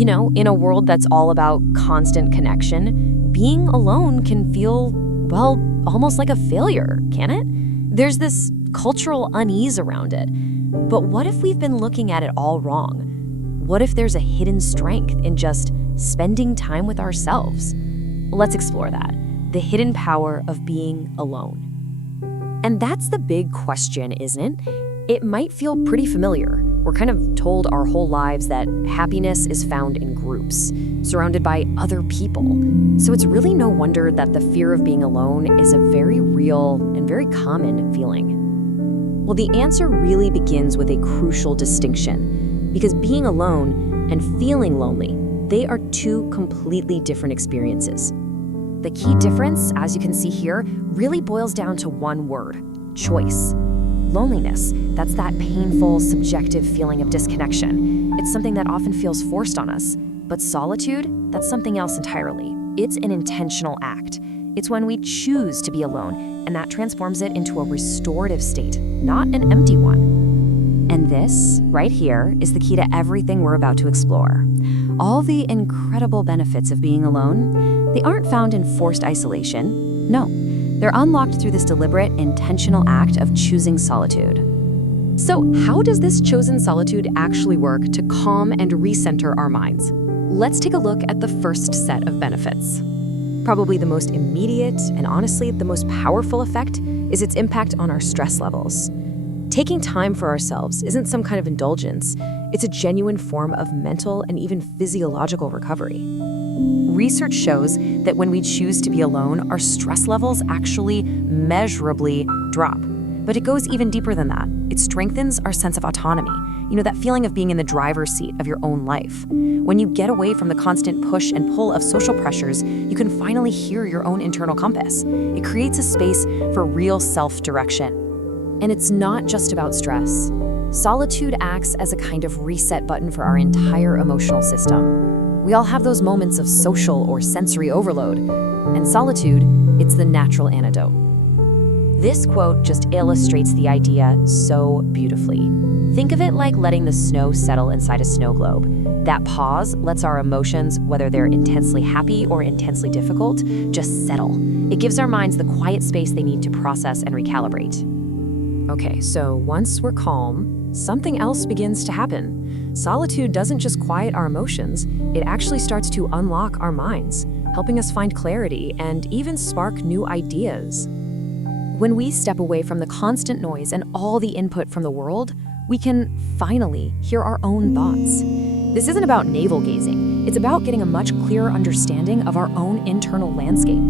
In a world that's all about constant connection, being alone can feel, well, almost like a failure, can it? There's this cultural unease around it. But what if we've been looking at it all wrong? What if there's a hidden strength in just spending time with ourselves? Let's explore that, the hidden power of being alone. And that's the big question, isn't it? It might feel pretty familiar. We're kind of told our whole lives that happiness is found in groups, surrounded by other people. So it's really no wonder that the fear of being alone is a very real and very common feeling. Well, the answer really begins with a crucial distinction, because being alone and feeling lonely, they are two completely different experiences. The key difference, as you can see here, really boils down to one word: choice. Loneliness, that's that painful, subjective feeling of disconnection. It's something that often feels forced on us. But solitude, that's something else entirely. It's an intentional act. It's when we choose to be alone, and that transforms it into a restorative state, not an empty one. And this, right here, is the key to everything we're about to explore. All the incredible benefits of being alone, they aren't found in forced isolation. No. They're unlocked through this deliberate, intentional act of choosing solitude. So how does this chosen solitude actually work to calm and recenter our minds? Let's take a look at the first set of benefits. Probably the most immediate and honestly the most powerful effect is its impact on our stress levels. Taking time for ourselves isn't some kind of indulgence. It's a genuine form of mental and even physiological recovery. Research shows that when we choose to be alone, our stress levels actually measurably drop. But it goes even deeper than that. It strengthens our sense of autonomy, that feeling of being in the driver's seat of your own life. When you get away from the constant push and pull of social pressures, you can finally hear your own internal compass. It creates a space for real self-direction. And it's not just about stress. Solitude acts as a kind of reset button for our entire emotional system. We all have those moments of social or sensory overload, and solitude, it's the natural antidote. This quote just illustrates the idea so beautifully. Think of it like letting the snow settle inside a snow globe. That pause lets our emotions, whether they're intensely happy or intensely difficult, just settle. It gives our minds the quiet space they need to process and recalibrate. Okay, so once we're calm, something else begins to happen. Solitude doesn't just quiet our emotions, it actually starts to unlock our minds, helping us find clarity and even spark new ideas. When we step away from the constant noise and all the input from the world, we can finally hear our own thoughts. This isn't about navel-gazing, it's about getting a much clearer understanding of our own internal landscape.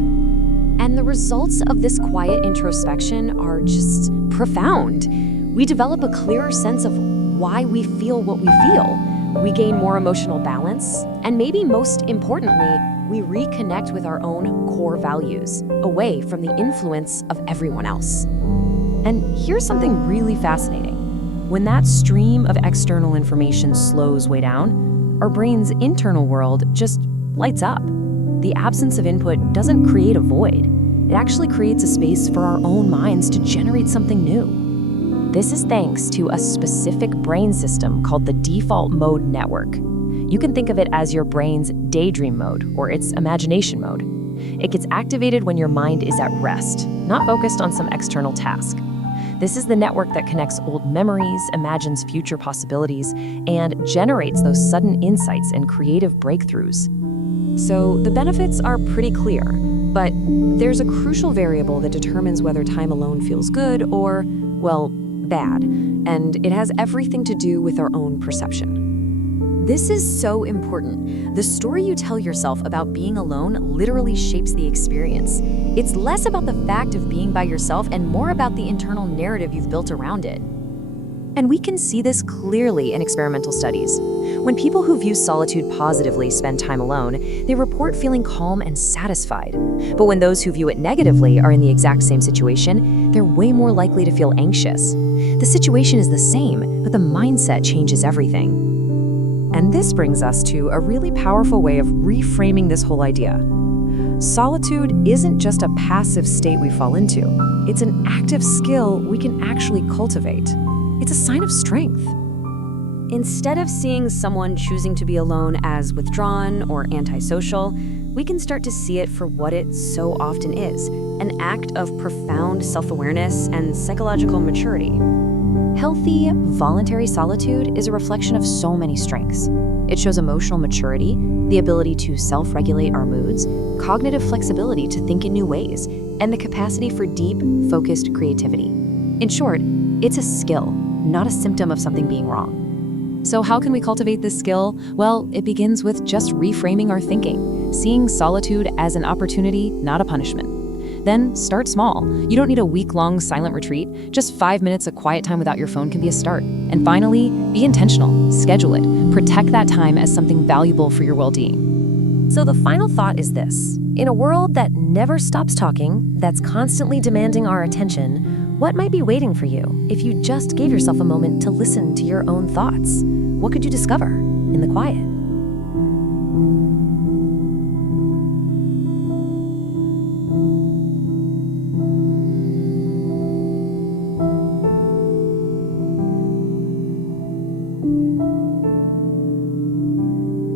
And the results of this quiet introspection are just profound. We develop a clearer sense of why we feel what we feel. We gain more emotional balance, and maybe most importantly, we reconnect with our own core values, away from the influence of everyone else. And here's something really fascinating. When that stream of external information slows way down, our brain's internal world just lights up. The absence of input doesn't create a void. It actually creates a space for our own minds to generate something new. This is thanks to a specific brain system called the default mode network. You can think of it as your brain's daydream mode or its imagination mode. It gets activated when your mind is at rest, not focused on some external task. This is the network that connects old memories, imagines future possibilities, and generates those sudden insights and creative breakthroughs. So the benefits are pretty clear, but there's a crucial variable that determines whether time alone feels good or, well, bad, and it has everything to do with our own perception. This is so important. The story you tell yourself about being alone literally shapes the experience. It's less about the fact of being by yourself and more about the internal narrative you've built around it. And we can see this clearly in experimental studies. When people who view solitude positively spend time alone, they report feeling calm and satisfied. But when those who view it negatively are in the exact same situation, they're way more likely to feel anxious. The situation is the same, but the mindset changes everything. And this brings us to a really powerful way of reframing this whole idea. Solitude isn't just a passive state we fall into. It's an active skill we can actually cultivate. It's a sign of strength. Instead of seeing someone choosing to be alone as withdrawn or antisocial, we can start to see it for what it so often is, an act of profound self-awareness and psychological maturity. Healthy, voluntary solitude is a reflection of so many strengths. It shows emotional maturity, the ability to self-regulate our moods, cognitive flexibility to think in new ways, and the capacity for deep, focused creativity. In short, it's a skill, not a symptom of something being wrong. So how can we cultivate this skill? Well, it begins with just reframing our thinking, seeing solitude as an opportunity, not a punishment. Then start small. You don't need a week-long silent retreat. Just 5 minutes of quiet time without your phone can be a start. And finally, be intentional. Schedule it. Protect that time as something valuable for your well-being. So the final thought is this. In a world that never stops talking, that's constantly demanding our attention, what might be waiting for you if you just gave yourself a moment to listen to your own thoughts? What could you discover in the quiet?